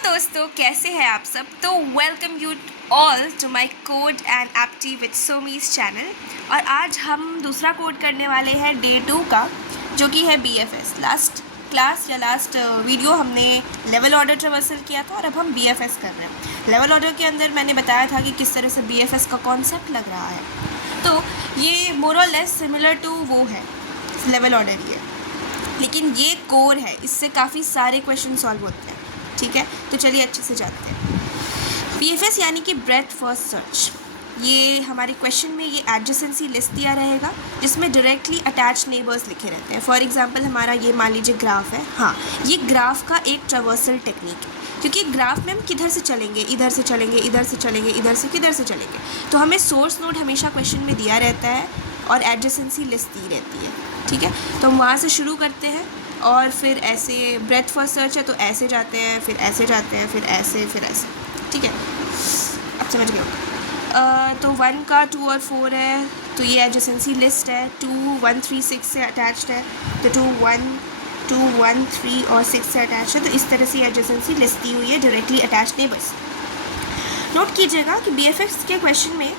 दोस्तों, कैसे हैं आप सब। तो welcome you all to my code and एप्टी विद सोमीज चैनल। और आज हम दूसरा कोड करने वाले हैं डे 2 का, जो कि है BFS। लास्ट क्लास या लास्ट वीडियो हमने लेवल ऑर्डर ट्रावर्सल किया था और अब हम BFS कर रहे हैं। लेवल ऑर्डर के अंदर मैंने बताया था कि किस तरह से BFS का कॉन्सेप्ट लग रहा है। तो ये मोर और लेस सिमिलर टू वो है लेवल ऑर्डर ही है, लेकिन ये कोर है, इससे काफ़ी सारे क्वेश्चन सॉल्व होते हैं। ठीक है, तो चलिए अच्छे से जानते हैं। BFS यानी कि ब्रेथ फर्स्ट सर्च। ये हमारे क्वेश्चन में ये एडजेसेंसी लिस्ट दिया रहेगा जिसमें डायरेक्टली अटैच नेबर्स लिखे रहते हैं। फॉर एग्जांपल हमारा ये मान लीजिए ग्राफ है। हाँ, ये ग्राफ का एक ट्रावर्सल टेक्निक है, क्योंकि ग्राफ में हम किधर से चलेंगे, इधर से चलेंगे, इधर से चलेंगे, इधर से किधर से चलेंगे। तो हमें सोर्स नोड हमेशा क्वेश्चन में दिया रहता है और एडजेसेंसी लिस्ट दी रहती है। ठीक है, तो हम वहाँ से शुरू करते हैं और फिर ऐसे ब्रेथ फर्स्ट सर्च है तो ऐसे जाते हैं, फिर ऐसे जाते हैं, फिर ऐसे, फिर ऐसे। ठीक है, अब समझ लो। तो 1 का 2 और 4 है तो ये एडजेसेंसी लिस्ट है। 2, 1, 3, 6 से अटैच्ड है, तो 2, 1, 2, 1, 3 और 6 से अटैच है। तो इस तरह से एडजेसेंसी लिस्ट दी हुई है डायरेक्टली अटैच नेबर्स। नोट कीजिएगा कि BFS के क्वेश्चन में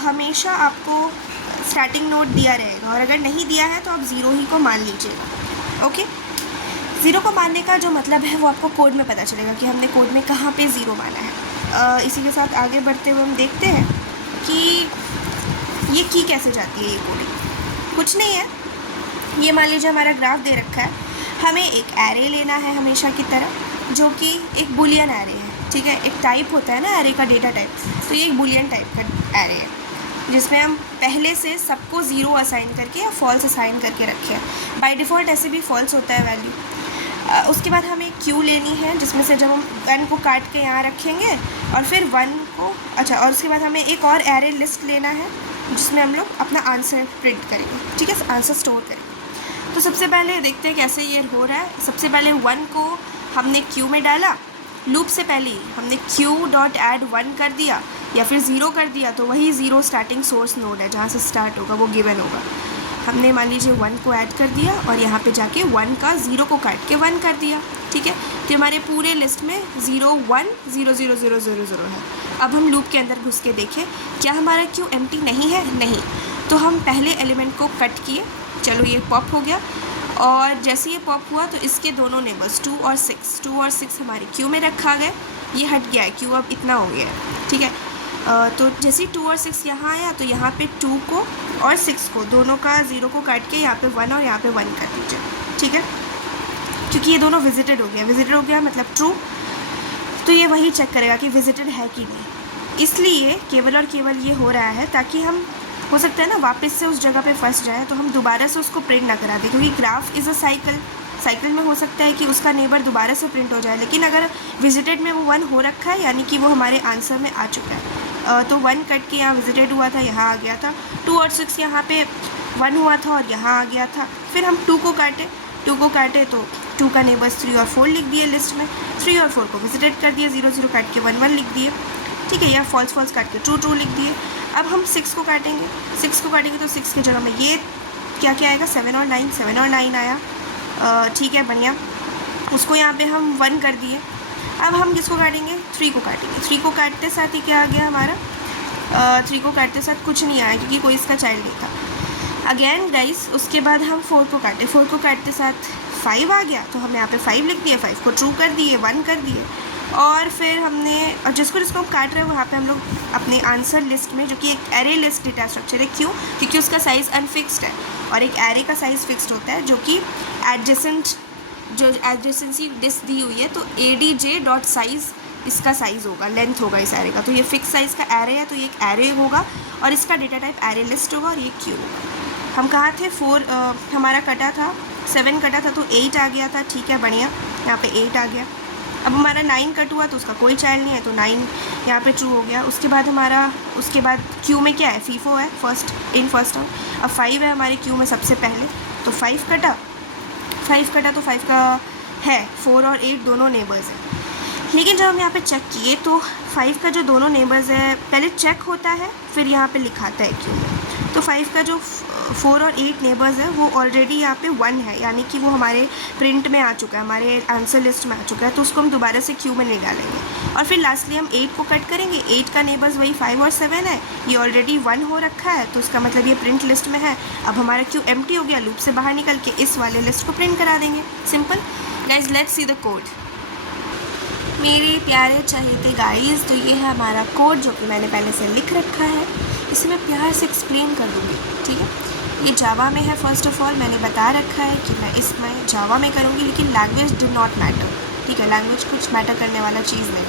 हमेशा आपको स्टार्टिंग नोड दिया रहेगा, और अगर नहीं दिया है तो आप 0 ही को मान लीजिएगा। ओके, 0 को मानने का जो मतलब है वो आपको कोड में पता चलेगा कि हमने कोड में कहाँ पे 0 माना है। इसी के साथ आगे बढ़ते हुए हम देखते हैं कि ये की कैसे जाती है। ये कोडिंग कुछ नहीं है, ये मान लीजिए हमारा ग्राफ दे रखा है, हमें एक एरे लेना है हमेशा की तरह, जो कि एक बुलियन एरे है। ठीक है, एक टाइप होता है ना एरे का, डेटा टाइप। तो ये एक बुलियन टाइप का एरे है जिसमें हम पहले से सबको 0 असाइन करके या फॉल्स असाइन करके रखे हैं। बाय डिफ़ॉल्ट ऐसे भी फॉल्स होता है वैल्यू। उसके बाद हमें क्यू लेनी है, जिसमें से जब हम 1 को काट के यहाँ रखेंगे और फिर 1 को और उसके बाद हमें एक और एरे लिस्ट लेना है जिसमें हम लोग अपना आंसर प्रिंट करेंगे। ठीक है, आंसर स्टोर करेंगे। तो सबसे पहले देखते हैं कैसे ये हो रहा है। सबसे पहले 1 को हमने क्यू में डाला, लूप से पहले ही हमने q.add1 कर दिया या फिर 0 कर दिया, तो वही 0 स्टार्टिंग सोर्स नोड है जहाँ से स्टार्ट होगा, वो गिवन होगा। हमने मान लीजिए 1 को ऐड कर दिया और यहाँ पे जाके 1 का 0 को काट के 1 कर दिया। ठीक है, तो हमारे पूरे लिस्ट में 0, 1, 0, 0, 0, 0, 0 है। अब हम लूप के अंदर घुस के देखें क्या हमारा क्यू एम्प्टी नहीं है। नहीं, तो हम पहले एलिमेंट को कट किए। चलो ये पॉप हो गया, और जैसे ये पॉप हुआ तो इसके दोनों नेबर्स 2 और 6 हमारी क्यू में रखा गया। ये हट गया है, क्यू अब इतना हो गया है। ठीक है, तो जैसे 2 और 6 यहाँ आया तो यहाँ पे 2 को और 6 को दोनों का 0 को काट के यहाँ पे 1 और यहाँ पे 1 कर दीजिए। ठीक है, क्योंकि ये दोनों विजिटेड हो गया मतलब ट्रू। तो ये वही चेक करेगा कि विजिटेड है कि नहीं, इसलिए केवल और केवल ये हो रहा है ताकि हम, हो सकता है ना, वापस से उस जगह पे फंस जाए तो हम दोबारा से उसको प्रिंट ना करा दें, क्योंकि ग्राफ इज़ अ साइकिल में हो सकता है कि उसका नेबर दोबारा से प्रिंट हो जाए। लेकिन अगर विजिटेड में वो 1 हो रखा है यानी कि वो हमारे आंसर में आ चुका है। तो 1 कट के यहाँ विजिटेड हुआ था, यहाँ आ गया था। 2 और 6 यहाँ पे 1 हुआ था और यहाँ आ गया था। फिर हम 2 को काटे तो 2 का नेबर्स 3 और 4 लिख दिए लिस्ट में। 3 और 4 को विजिटेड कर दिए, 0, 0 काट के 1, 1 लिख दिए। ठीक है, या फॉल्स काट के ट्रू लिख दिए। अब हम 6 को काटेंगे तो 6 की जगह में ये क्या आएगा, 7 और 9 आया। ठीक है, बढ़िया। उसको यहाँ पे हम 1 कर दिए। अब हम किसको काटेंगे, 3 को काटेंगे। 3 को काटते साथ ही क्या आ गया हमारा, 3 को काटते साथ कुछ नहीं आया क्योंकि कोई इसका चाइल्ड नहीं था। अगेन गाइस, उसके बाद हम 4 को काटे। 4 को काटते साथ 5 आ गया, तो हम यहाँ पे 5 लिख दिए। 5 को ट्रू कर दिए, 1 कर दिए। और फिर हमने, और जिसको हम काट रहे हैं वहाँ पे हम लोग अपने आंसर लिस्ट में, जो कि एक एरे लिस्ट डेटा स्ट्रक्चर है, क्यों, क्योंकि उसका साइज़ अनफिक्स्ड है और एक एरे का साइज़ फिक्स्ड होता है, जो कि एडजेसेंसी लिस्ट दी हुई है। तो adj.size इसका साइज़ होगा, लेंथ होगा इस एरे का। तो ये फिक्स साइज़ का एरे है, तो ये एक एरे होगा और इसका डेटा टाइप एरे लिस्ट होगा और ये क्यू होगा। हम कहाँ थे, 4 हमारा कटा था, 7 कटा था तो 8 आ गया था। ठीक है, बढ़िया, यहाँ पे 8 आ गया। अब हमारा 9 कट हुआ तो उसका कोई चाइल्ड नहीं है, तो 9 यहाँ पे ट्रू हो गया। उसके बाद क्यू में क्या है, फीफो है, फर्स्ट टर्म। अब 5 है हमारे क्यू में सबसे पहले, तो 5 कटा तो 5 का है 4 और 8 दोनों नेबर्स हैं। लेकिन जब हम यहाँ पे चेक किए तो 5 का जो दोनों नेबर्स है पहले चेक होता है, फिर यहाँ पे लिखाता है क्यू में। तो 5 का जो 4 और 8 नेबर्स है वो ऑलरेडी यहाँ पे 1 है, यानी कि वो हमारे प्रिंट में आ चुका है, हमारे आंसर लिस्ट में आ चुका है, तो उसको हम दोबारा से क्यू में निकालेंगे। और फिर लास्टली हम 8 को कट करेंगे। 8 का नेबर्स वही 5 और 7 है, ये ऑलरेडी 1 हो रखा है, तो उसका मतलब ये प्रिंट लिस्ट में है। अब हमारा क्यू एम्प्टी हो गया, लूप से बाहर निकल के इस वाले लिस्ट को प्रिंट करा देंगे। Simple guys, let's see the code. मेरे प्यारे चहेते गाइज, तो ये है हमारा कोड जो कि मैंने पहले से लिख रखा है। इसे मैं प्यार से एक्सप्लेन कर दूँगी, ठीक है। ये जावा में है। फर्स्ट ऑफ ऑल मैंने बता रखा है कि मैं इसमें जावा में करूँगी, लेकिन लैंग्वेज डू नॉट मैटर, ठीक है। लैंग्वेज कुछ मैटर करने वाला चीज़ नहीं।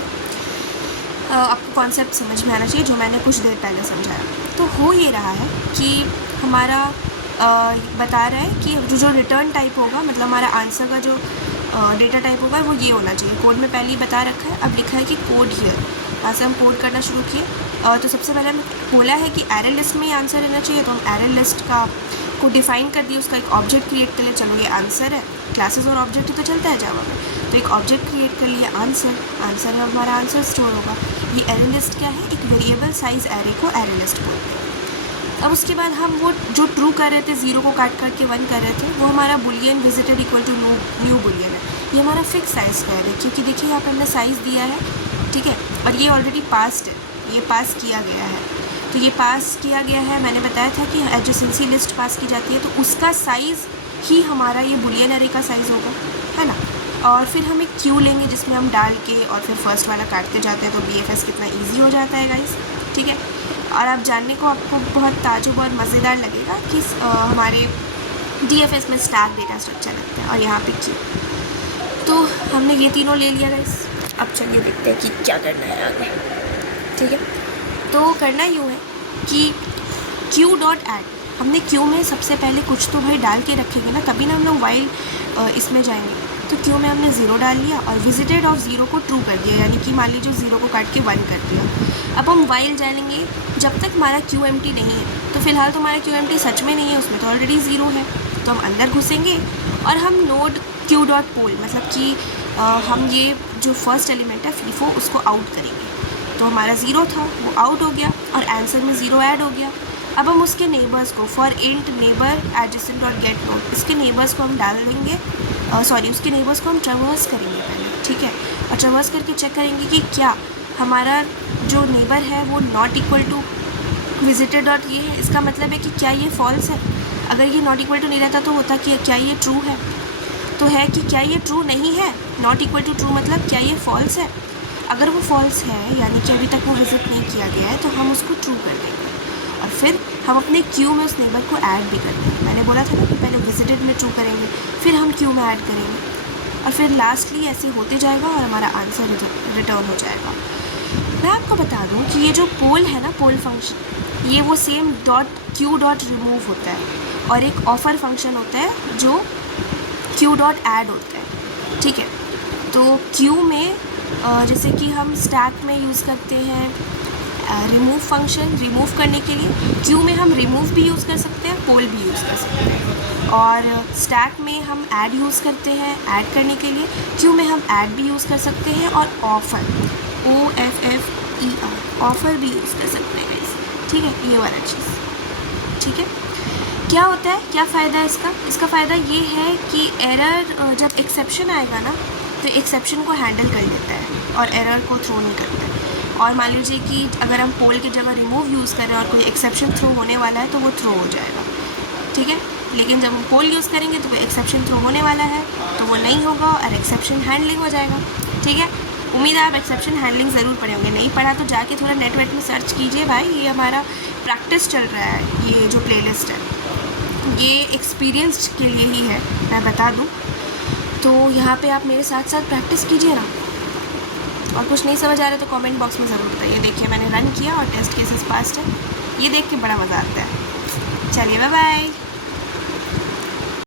आपको कॉन्सेप्ट समझ में आना चाहिए जो मैंने कुछ देर पहले समझाया। तो हो ये रहा है कि हमारा बता रहा है कि जो रिटर्न टाइप होगा, मतलब हमारा आंसर का जो डेटा टाइप होगा वो ये होना चाहिए। कोड में पहले ही बता रखा है। अब लिखा है कि कोड हियर, वहाँ से हम कोड करना शुरू किए। तो सबसे पहले हमें बोला है कि एरे लिस्ट में ही आंसर रहना चाहिए, तो हम एरे लिस्ट को डिफ़ाइन कर दिया, उसका एक ऑब्जेक्ट क्रिएट कर लिया। चलो ये आंसर है, क्लासेस और ऑब्जेक्ट ही तो चलता है जावा में, तो एक ऑब्जेक्ट क्रिएट कर लिया आंसर में हमारा आंसर स्टोर होगा। ये एरे लिस्ट क्या है, एक वेरिएबल साइज़ एरे को एरे लिस्ट बोलते हैं। अब उसके बाद हम वो जो ट्रू कर रहे थे, 0 को काट के 1 कर रहे थे, वो हमारा boolean visited equal to new boolean है। ये हमारा फिक्स साइज़ का है, क्योंकि देखिए यहाँ पे हमने साइज़ दिया है, ठीक है, और ये ऑलरेडी पास्ड है, ये पास किया गया है। तो ये पास किया गया है, मैंने बताया था कि एडजेसेंसी लिस्ट पास की जाती है, तो उसका साइज़ ही हमारा ये बुलियन एरे का साइज़ होगा, है ना। और फिर हम एक क्यू लेंगे जिसमें हम डाल के और फिर फर्स्ट वाला काटते जाते हैं, तो BFS कितना ईजी हो जाता है गाइस, ठीक है। और आप जानने को आपको बहुत ताजुब और मज़ेदार लगेगा कि हमारे DFS में स्टैक डेटा स्ट्रक्चर लगता है और यहाँ पे क्यू। तो हमने ये तीनों ले लिया गाइस। अब चलिए देखते हैं कि क्या करना है आगे, ठीक है। तो करना यूँ है कि Q.add, हमने क्यू में सबसे पहले कुछ तो भाई डाल के रखेंगे ना, तभी ना हम लोग वाइल इसमें जाएंगे। तो क्यू में हमने 0 डाल लिया और विजिटेड ऑफ 0 को ट्रू कर दिया, यानी कि मान लीजिए 0 को काट के 1 कर दिया। अब हम वाइल जाएंगे जब तक हमारा क्यू एम्प्टी नहीं है। तो फिलहाल तो हमारा क्यू एम्प्टी सच में नहीं है, उसमें तो ऑलरेडी 0 है। तो हम अंदर घुसेंगे और हम नोड Q.poll, मतलब कि हम ये जो फर्स्ट एलिमेंट है FIFO, उसको आउट करेंगे। तो हमारा 0 था, वो आउट हो गया और आंसर में 0 ऐड हो गया। अब हम उसके नेबर्स को फॉर इंट नेबर एडजेसेंट और गेट नोड, इसके नेबर्स को हम डाल देंगे, उसके नेबर्स को हम ट्रैवर्स करेंगे पहले, ठीक है। और ट्रैवर्स करके चेक करेंगे कि क्या हमारा जो नेबर है वो not equal to visited dot ये है। इसका मतलब है कि क्या ये फॉल्स है। अगर ये नॉट इक्वल टू नहीं रहता तो होता कि क्या ये ट्रू है, तो है कि क्या ये ट्रू नहीं है। नॉट इक्वल टू ट्रू मतलब क्या ये फॉल्स है। अगर वो फॉल्स है, यानी कि अभी तक वो विजिट नहीं किया गया है, तो हम उसको ट्रू कर देंगे और फिर हम अपने क्यू में उस नेबर को ऐड भी कर देंगे। मैंने बोला था ना कि पहले विजिटेड में ट्रू करेंगे, फिर हम क्यू में ऐड करेंगे और फिर लास्टली ऐसे होते जाएगा और हमारा आंसर रिटर्न हो जाएगा। मैं आपको बता दूं कि ये जो पोल है ना, पोल फंक्शन, ये वो सेम Q.remove होता है और एक ऑफर फंक्शन होता है जो Q.add होता है, ठीक है। तो क्यू में जैसे कि हम स्टैक में यूज़ करते हैं रिमूव फंक्शन, रिमूव करने के लिए। क्यू में हम रिमूव भी यूज़ कर सकते हैं, पोल भी यूज़ कर सकते हैं। और स्टैक में हम ऐड यूज़ करते हैं ऐड करने के लिए। क्यू में हम ऐड भी यूज़ कर सकते हैं और ऑफर, OFFER, ऑफ़र भी यूज़ कर सकते हैं गाइस, ठीक है। ये वाला चीज़, ठीक है। क्या होता है, क्या फ़ायदा है इसका? इसका फ़ायदा ये है कि एरर जब एक्सेप्शन आएगा ना, तो एक्सेप्शन को हैंडल कर लेता है और एरर को थ्रो नहीं करता है। और मान लीजिए कि अगर हम पोल की जगह रिमूव यूज़ कर रहे हैं और कोई एक्सेप्शन थ्रो होने वाला है, तो वो थ्रो हो जाएगा, ठीक है। लेकिन जब हम पोल यूज़ करेंगे तो कोई एक्सेप्शन थ्रो होने वाला है तो वो नहीं होगा और एक्सेप्शन हैंडलिंग हो जाएगा, ठीक है। उम्मीद है आप एक्सेप्शन हैंडलिंग ज़रूर पढ़े होंगे। नहीं पढ़ा तो जाके थोड़ा नेट वेट में सर्च कीजिए भाई। ये हमारा प्रैक्टिस चल रहा है, ये जो प्लेलिस्ट है ये एक्सपीरियंस्ड के लिए ही है, मैं बता दूँ। तो यहाँ पे आप मेरे साथ साथ प्रैक्टिस कीजिए ना। और कुछ नहीं समझ आ रहा तो कमेंट बॉक्स में ज़रूर बताइए। देखिए मैंने रन किया और टेस्ट केसेस पास्ड है, ये देख के बड़ा मज़ा आता है। चलिए बाय बाय।